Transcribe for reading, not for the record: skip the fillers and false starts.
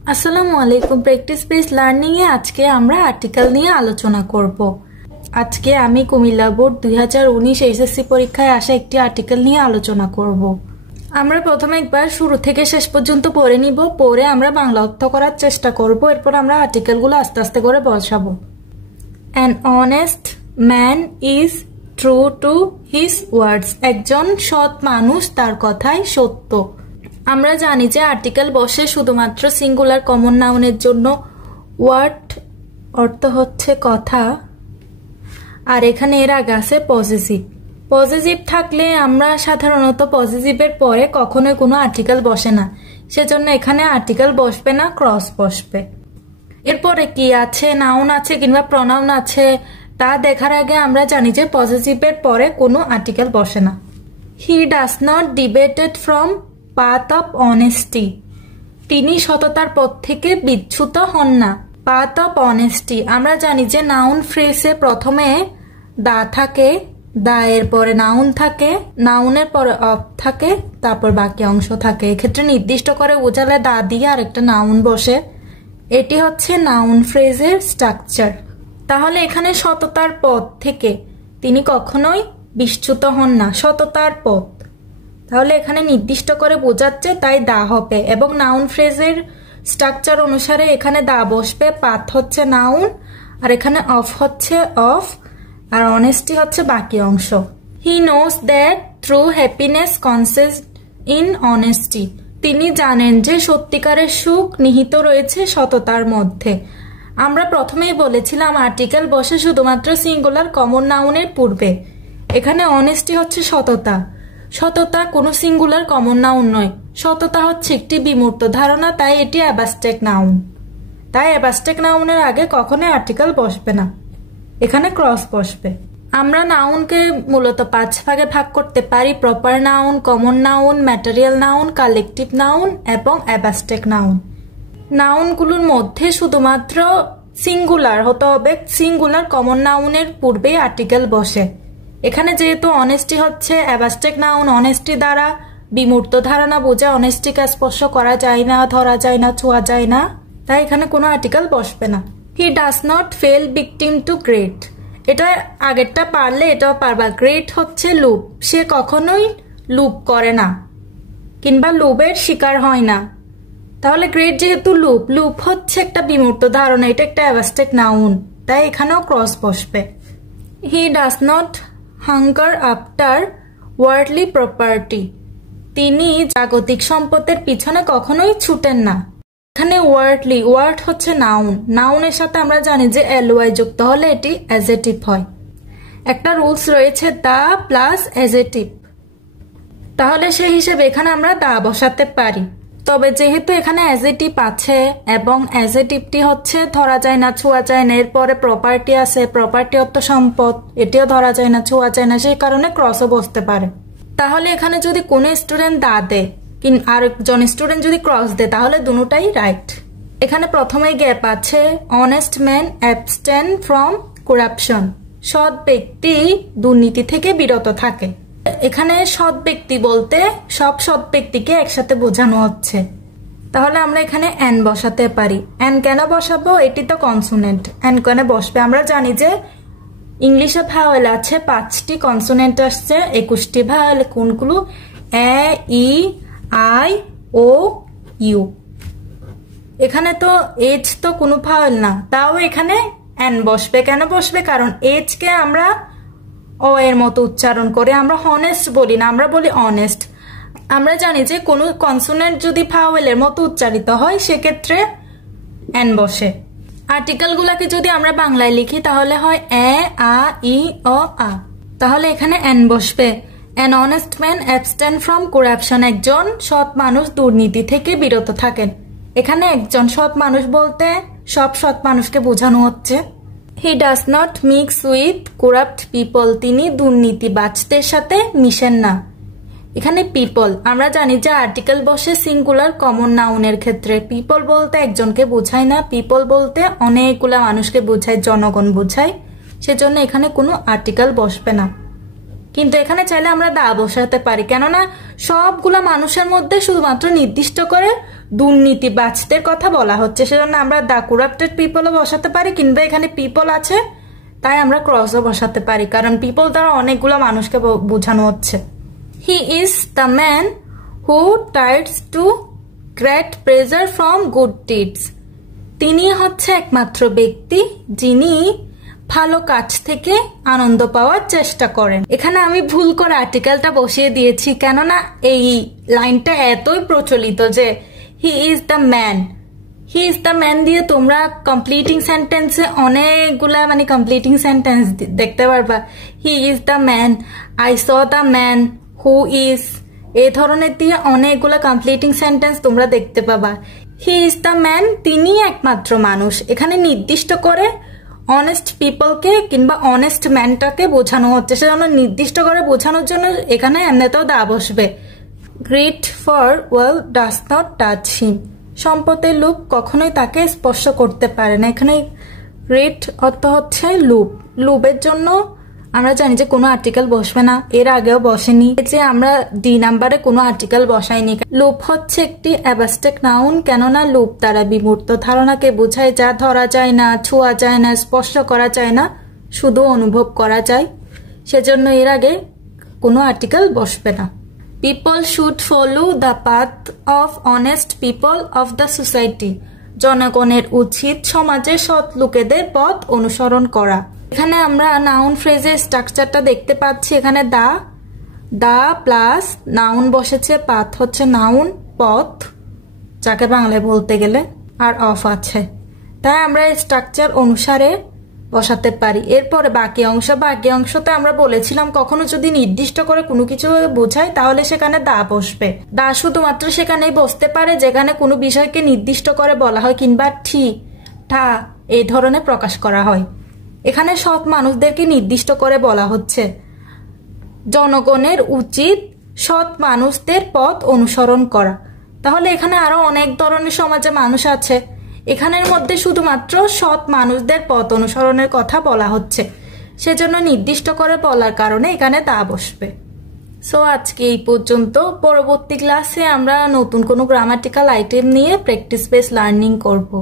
আসসালামু আলাইকুম। Practice base learning এ আজকে আমরা আর্টিকেল নিয়ে আলোচনা করব। আজকে আমি কুমিল্লা বোর্ড 2019 এইচএসসি পরীক্ষায় আসা একটি আর্টিকেল নিয়ে আলোচনা করব। আমরা প্রথমে একবার শুরু থেকে শেষ পর্যন্ত পড়ে নিব, পরে আমরা বাংলা অর্থ করার চেষ্টা করব, এরপর আমরা আর্টিকেলগুলো আস্তে আস্তে করে বসাবো। An honest man is true to his words. একজন সৎ মানুষ তার কথাই সত্য। আমরা জানি যে আর্টিকেল বসে শুধুমাত্র সিঙ্গুলার কমন নাউনের জন্য। ওয়ার্ড অর্থ হচ্ছে কথা, আর এখানে এর আগে আছে পজিটিভ। পজিটিভ থাকলে আমরা সাধারণত পজিটিভের পরে কখনোই কোনো আর্টিকেল বসে না, সেজন্য এখানে আর্টিকেল বসবে না, ক্রস বসবে। এরপরে কি আছে, নাউন আছে কিংবা প্রনাউন আছে, তা দেখার আগে আমরা জানি যে পজিটিভের পরে কোনো আর্টিকেল বসে না। He does not debated from path of honesty. তিনি সততার পথ থেকে বিচ্যুত হন না। পাথ অফ অনেস্টি, আমরা জানি যে নাউন ফ্রেজে প্রথমে দা থাকে, দা এর পরে নাউন থাকে, নাউনের পরে অফ থাকে, তারপর বাকি অংশ থাকে। এক্ষেত্রে নির্দিষ্ট করে বোঝালে দা দিয়ে আরেকটা নাউন বসে, এটি হচ্ছে নাউন ফ্রেজের স্ট্রাকচার। তাহলে এখানে সততার পথ থেকে তিনি কখনোই বিচ্যুত হন না, সততার পথ। তাহলে এখানে নির্দিষ্ট করে বোঝাচ্ছে, তাই দা হবে, এবং নাউন ফ্রেজের স্ট্রাকচার অনুসারে এখানে দা বসবে, পাথ হচ্ছে নাউন, আর এখানে অফ হচ্ছে অফ, আর অনেস্টি হচ্ছে বাকি অংশ। He knows that true happiness consist in honesty. তিনি জানেন যে সত্যিকারের সুখ নিহিত রয়েছে সততার মধ্যে। আমরা প্রথমেই বলেছিলাম আর্টিকেল বসে শুধুমাত্র সিঙ্গুলার কমন নাউনের পূর্বে। এখানে অনেস্টি হচ্ছে সততা। সততা কোনো সিঙ্গুলার কমন নাউন নয়, সততা হচ্ছে একটি বিমূর্ত ধারণা, তাই এটি অ্যাবাস্ট্রাক্ট নাউন। তাই অ্যাবাস্ট্রাক্ট নাউনের আগে কখনোই আর্টিকেল বসবে না, এখানে ক্রস বসবে। আমরা নাউনকে মূলত 5 ভাগে ভাগ করতে পারি: proper noun, common noun, material noun, collective noun এবং অ্যাবাস্ট্রাক্ট নাউন। নাউনগুলোর মধ্যে শুধুমাত্র সিঙ্গুলার হতে হবে, সিঙ্গুলার কমন নাউনের পূর্বেই আর্টিকেল বসে। এখানে যেহেতু অনেস্টি হচ্ছে অ্যাবাস্ট্রাক্ট নাউন, অনেস্টি দ্বারা বিমূর্ত ধারণা বোঝায়, অনেস্টিকে স্পর্শ করা যায় না, ধরা যায় না, ছোঁয়া যায় না, তাই এখানে কোনো আর্টিকেল বসবে না। He does not fail victim to great. এটা আগেরটা পারলে এটাও পারবা। গ্রেট হচ্ছে লোভ, সে কখনোই লোভ করে না কিংবা লোভের শিকার হয় না। তাহলে গ্রেট যেহেতু লোভ, লোভ হচ্ছে একটা বিমূর্ত ধারণা, এটা একটা অ্যাবাস্ট্রাক্ট নাউন, তাই এখানেও ক্রস বসবে। He does not hunger after worldly property. তিনি জাগতিক সম্পদের পিছনে কখনোই ছুটেন না। এখানে ওয়ার্ল্ডলি, ওয়ার্ড হচ্ছে নাউন, নাউনের সাথে আমরা জানি যে এলওয়াই যুক্ত হলে এটি অ্যাজেটিভ হয়। একটা রুলস রয়েছে দা প্লাস অ্যাজেটিভ, তাহলে সেই হিসেবে এখানে আমরা দা বসাতে পারি। তবে যেহেতু এখানে অ্যাজেটিভ আছে এবং অ্যাজেটিভটি হচ্ছে ধরা যায় না, ছোঁয়া যায় না, এরপরে প্রপার্টি আছে, প্রপার্টি অর্থ সম্পদ, এটিও ধরা যায় না, ছোঁয়া যায় না, সেই কারণে ক্রসও বসতে পারে। তাহলে এখানে যদি কোনো স্টুডেন্ট দা দেয় আর একজন স্টুডেন্ট যদি ক্রস দেয়, তাহলে দুটোটাই রাইট। এখানে প্রথমেই গ্যাপ আছে, honest man abstain from corruption. সৎ ব্যক্তি দুর্নীতি থেকে বিরত থাকে। এখানে সৎ ব্যক্তি বলতে সব সৎ ব্যক্তিকে একসাথে বোঝানো হচ্ছে, তাহলে আমরা এখানে অ্যান বসাতে পারি। অ্যান কেন বসাবো, এটি তো কনসোনেন্ট, অ্যান কেন বসবে? আমরা জানি যে ইংলিশে ভাওয়েল আছে 5টি, কনসোনেন্ট আসছে 21টি। ভাওয়েল কোনগুলো? এ, ই, আই, ও, ইউ। এখানে তো এইচ তো কোনো ভাওয়েল না, তাও এখানে অ্যান বসবে। কেন বসবে? কারণ এইচ কে আমরা ও এর মতো উচ্চারণ করে আমরা হনেস্ট বলি না, আমরা বলি অনেস্ট। আমরা জানি যে কোনো কনসোনেন্ট যদি ভাওয়েলের মতো উচ্চারিত হয় সেক্ষেত্রে অ্যান বসে। আর্টিকেলগুলোকে যদি আমরা বাংলায় লিখি তাহলে হয় এ, আ, ই, ও, আ। তাহলে এখানে অ্যান বসবে। An honest man abstain from corruption. একজন সৎ মানুষ দুর্নীতি থেকে বিরত থাকেন। এখানে একজন সৎ মানুষ বলতে সব সৎ মানুষকে বোঝানো হচ্ছে। He does not mix with corrupt people. তিনি দুর্নীতিবাজদের সাথে মিশেন না। এখানে পিপল, আমরা জানি যে আর্টিকেল বসে সিঙ্গুলার কমন নাউনের ক্ষেত্রে। পিপল বলতে একজনকে বোঝায় না, পিপল বলতে অনেকগুলা মানুষকে বোঝায়, জনগণ বোঝায়, সেজন্য এখানে কোনো আর্টিকেল বসবে না। কিন্তু এখানে চাইলে আমরা দা বসাতে পারি, কেননা সবগুলা মানুষের মধ্যে শুধুমাত্র নির্দিষ্ট করে দুর্নীতিবাজদের কথা বলা হচ্ছে, সেজন্য আমরা দা করাপ্টেড পিপলও বসাতে পারি, কিংবা এখানে পিপল আছে তাই আমরা ক্রসও বসাতে পারি, কারণ পিপল দ্বারা অনেকগুলো মানুষকে বোঝানো হচ্ছে। He is the man who tides to great pleasure from good deeds. তিনি হচ্ছে একমাত্র ব্যক্তি যিনি ভালো কাজ থেকে আনন্দ পাওয়ার চেষ্টা করেন। এখানে আমি ভুল করে আর্টিকেলটা বসিয়ে দিয়েছি, কেননা এই লাইনটা এতই প্রচলিত যে হি is the man, he is the man দিয়ে তোমরা কমপ্লিটিং সেন্টেন্সে অনেকগুলা কমপ্লিটিং সেন্টেন্স দেখতে পারবা। হি is the man, I saw the man, who is, এই ধরনের দিয়ে অনেকগুলা কমপ্লিটিং সেন্টেন্স তোমরা দেখতে পাবা। হি ইজ দ্য ম্যান, তিনি একমাত্র মানুষ, এখানে নির্দিষ্ট করে অনেস্ট পিপলকে কিংবা অনেস্ট ম্যানটাকে বোঝানো হচ্ছে, সেজন্য নির্দিষ্ট করে বোঝানোর জন্য এখানে এমনিতেও দা বসবে। Greed for wealth does not touch him, সম্পদের লোভ কখনোই তাকে স্পর্শ করতে পারে না। এখানে গ্রিড অর্থ হচ্ছে লোভ, লোভের জন্য আমরা জানি যে কোনো আর্টিকেল বসবে না, এর আগেও বসেনি, যে আমরা ডি নাম্বারে কোনো আর্টিকেল বসাইনি। লোভ হচ্ছে একটি অ্যাবস্ট্রাক্ট নাউন, কেননা লোভ দ্বারা বিমূর্ত ধারণাকে বোঝায় যা ধরা যায় না, ছোঁয়া যায় না, স্পর্শ করা যায় না, শুধু অনুভব করা যায়, সেজন্য এর আগে কোনো আর্টিকেল বসবে না। People should follow the path of honest people of the society, জনগণের উচিত সমাজের সৎ লোকেদের পথ অনুসরণ করা। এখানে আমরা নাউন ফ্রেজের স্ট্রাকচারটা দেখতে পাচ্ছি, এখানে দা প্লাস নাউন বসেছে, পাথ হচ্ছে নাউন, পথ যাকে বাংলায় বলতে গেলে, আর অফ আছে, তাই আমরা এই স্ট্রাকচার অনুসারে বসাতে পারি। এরপরে বাকি অংশতে আমরা বলেছিলাম কখনো যদি নির্দিষ্ট করে কোনো কিছু বোঝায় তাহলে সেখানে দা বসবে। দা শুধুমাত্র সেখানেই বসতে পারে যেখানে কোনো বিষয়কে নির্দিষ্ট করে বলা হয় কিংবা ঠা এই ধরনের প্রকাশ করা হয়। এখানে সৎ মানুষদেরকে নির্দিষ্ট করে বলা হচ্ছে, জনগণের উচিত সৎ মানুষদের পথ অনুসরণ করা। তাহলে এখানে আরো অনেক ধরনের সমাজে মানুষ আছে, এখানের মধ্যে শুধুমাত্র সৎ মানুষদের পথ অনুসরণের কথা বলা হচ্ছে, সেজন্য নির্দিষ্ট করে বলার কারণে এখানে তা বসবে। সো আজকে এই পর্যন্ত, পরবর্তী ক্লাসে আমরা নতুন কোনো গ্রামাটিক্যাল আইটেম নিয়ে প্র্যাকটিস বেস লার্নিং করব।